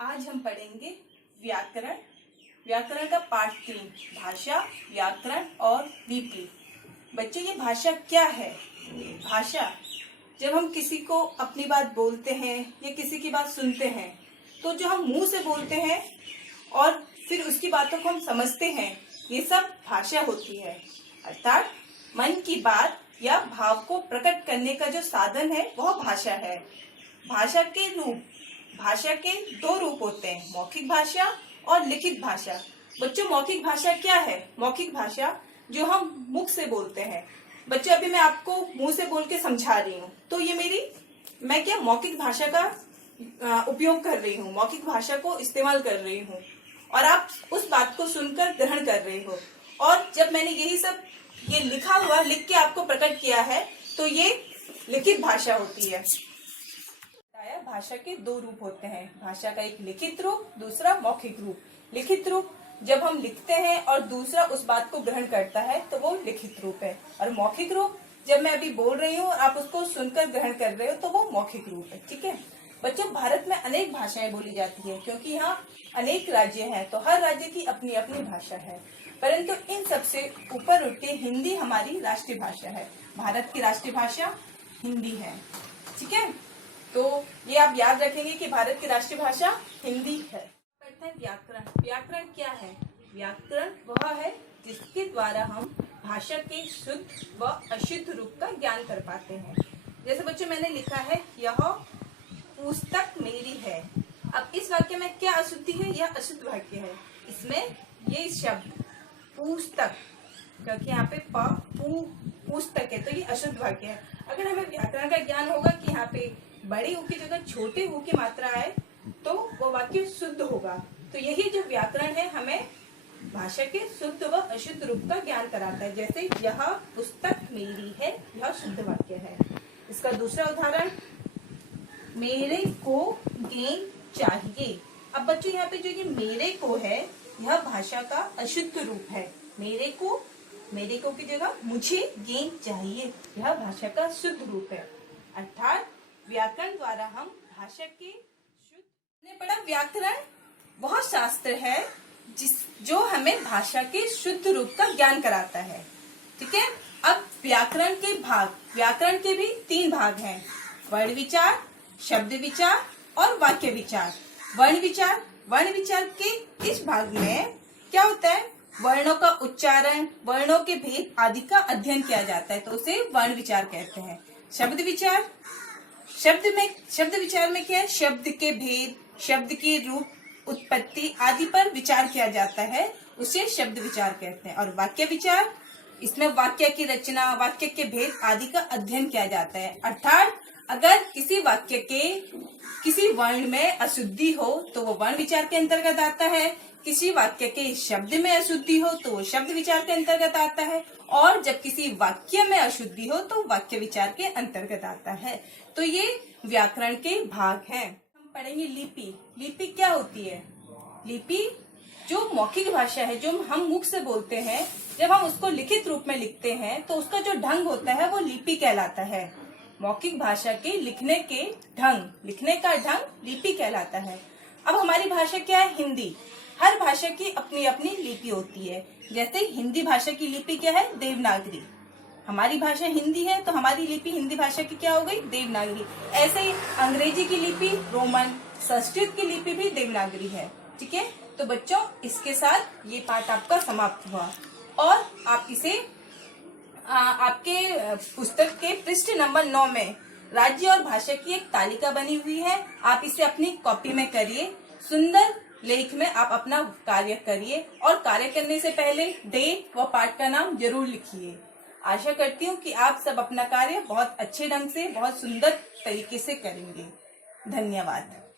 आज हम पढ़ेंगे व्याकरण। व्याकरण का पाठ 3, भाषा, व्याकरण और लिपि। बच्चों, ये भाषा क्या है? भाषा, जब हम किसी को अपनी बात बोलते हैं या किसी की बात सुनते हैं, तो जो हम मुंह से बोलते हैं और फिर उसकी बातों को हम समझते हैं, ये सब भाषा होती है। अर्थात मन की बात या भाव को प्रकट करने का जो साधन है वह भाषा है। भाषा के 2 रूप होते हैं, मौखिक भाषा और लिखित भाषा। बच्चों, मौखिक भाषा क्या है? मौखिक भाषा जो हम मुख से बोलते हैं। बच्चों, अभी मैं आपको मुंह से बोल के समझा रही हूँ, तो ये मैं क्या मौखिक भाषा का उपयोग कर रही हूँ, मौखिक भाषा को इस्तेमाल कर रही हूँ और आप उस बात को सुनकर ग्रहण कर रहे हो। और जब मैंने ये लिखा हुआ लिख के आपको प्रकट किया है, तो ये लिखित भाषा होती है। भाषा के 2 रूप होते हैं, भाषा का एक लिखित रूप, दूसरा मौखिक रूप। लिखित रूप जब हम लिखते हैं और दूसरा उस बात को ग्रहण करता है तो वो लिखित रूप है, और मौखिक रूप जब मैं अभी बोल रही हूँ और आप उसको सुनकर ग्रहण कर रहे हो तो वो मौखिक रूप है। ठीक है बच्चों, भारत में अनेक भाषाएं बोली जाती है क्योंकि यहाँ अनेक राज्य हैं, तो हर राज्य की अपनी अपनी भाषा है। परंतु इन सबसे ऊपर उठ के हिंदी हमारी राष्ट्रीय भाषा है। भारत की राष्ट्रीय भाषा हिंदी है। ठीक है, तो ये आप याद रखेंगे कि भारत की राष्ट्रीय भाषा हिंदी है। पढ़ते हैं व्याकरण। व्याकरण क्या है? व्याकरण वह है जिसके द्वारा हम भाषा के शुद्ध व अशुद्ध रूप का ज्ञान कर पाते हैं। जैसे बच्चों मैंने लिखा है, यह पुस्तक मेरी है। अब इस वाक्य में क्या अशुद्धि है? यह अशुद्ध वाक्य है। इसमें ये शब्द पुस्तक, क्योंकि यहाँ पे पुस्तक है, तो ये अशुद्ध वाक्य है। अगर हमें व्याकरण का ज्ञान होगा कि यहाँ पे बड़े ऊ की जगह छोटे ऊ की मात्रा आए तो वो वाक्य शुद्ध होगा। तो यही जो व्याकरण है हमें भाषा के शुद्ध व अशुद्ध रूप का ज्ञान कराता है। जैसे यह पुस्तक मेरी है, यह शुद्ध वाक्य है। इसका दूसरा उदाहरण, मेरे को गेंद चाहिए। अब बच्चों यहाँ पे जो ये मेरे को है, यह भाषा का अशुद्ध रूप है। मेरे को की जगह मुझे गेंद चाहिए, यह भाषा का शुद्ध रूप है। अर्थात व्याकरण द्वारा हम भाषा के शुद्ध पढ़ा। व्याकरण वह शास्त्र है जो हमें भाषा के शुद्ध रूप का ज्ञान कराता है। ठीक है, अब व्याकरण के भी 3 भाग हैं, वर्ण विचार, शब्द विचार और वाक्य विचार। वर्ण विचार के इस भाग में क्या होता है? वर्णों का उच्चारण, वर्णों के भेद आदि का अध्ययन किया जाता है, तो उसे वर्ण विचार कहते हैं। शब्द विचार में क्या है? शब्द के भेद, शब्द की रूप, उत्पत्ति आदि पर विचार किया जाता है, उसे शब्द विचार कहते हैं। और वाक्य विचार, इसमें वाक्य की रचना, वाक्य के भेद आदि का अध्ययन किया जाता है। अर्थात अगर किसी वाक्य के किसी वर्ण में अशुद्धि हो तो वो वर्ण विचार के अंतर्गत आता है, किसी वाक्य के शब्द में अशुद्धि हो तो वो शब्द विचार के अंतर्गत आता है, और जब किसी वाक्य में अशुद्धि हो तो वाक्य विचार के अंतर्गत आता है। तो ये व्याकरण के भाग हैं। हम पढ़ेंगे लिपि। लिपि क्या होती है? लिपि जो मौखिक भाषा है, जो हम मुख से बोलते हैं, जब हम उसको लिखित रूप में लिखते हैं तो उसका जो ढंग होता है वो लिपि कहलाता है। मौखिक भाषा के लिखने का ढंग लिपि कहलाता है। अब हमारी भाषा क्या है? हिंदी। हर भाषा की अपनी अपनी लिपि होती है। जैसे हिंदी भाषा की लिपि क्या है? देवनागरी। हमारी भाषा हिंदी है तो हमारी लिपि हिंदी भाषा की क्या हो गई? देवनागरी। ऐसे ही अंग्रेजी की लिपि रोमन, संस्कृत की लिपि भी देवनागरी है। ठीक है, तो बच्चों इसके साथ ये पाठ आपका समाप्त हुआ, और आप इसे आपके पुस्तक के पृष्ठ नंबर 9 में राज्य और भाषा की एक तालिका बनी हुई है, आप इसे अपनी कॉपी में करिए। सुंदर लेख में आप अपना कार्य करिए, और कार्य करने से पहले डेट व पाठ का नाम जरूर लिखिए। आशा करती हूँ कि आप सब अपना कार्य बहुत अच्छे ढंग से, बहुत सुंदर तरीके से करेंगे। धन्यवाद।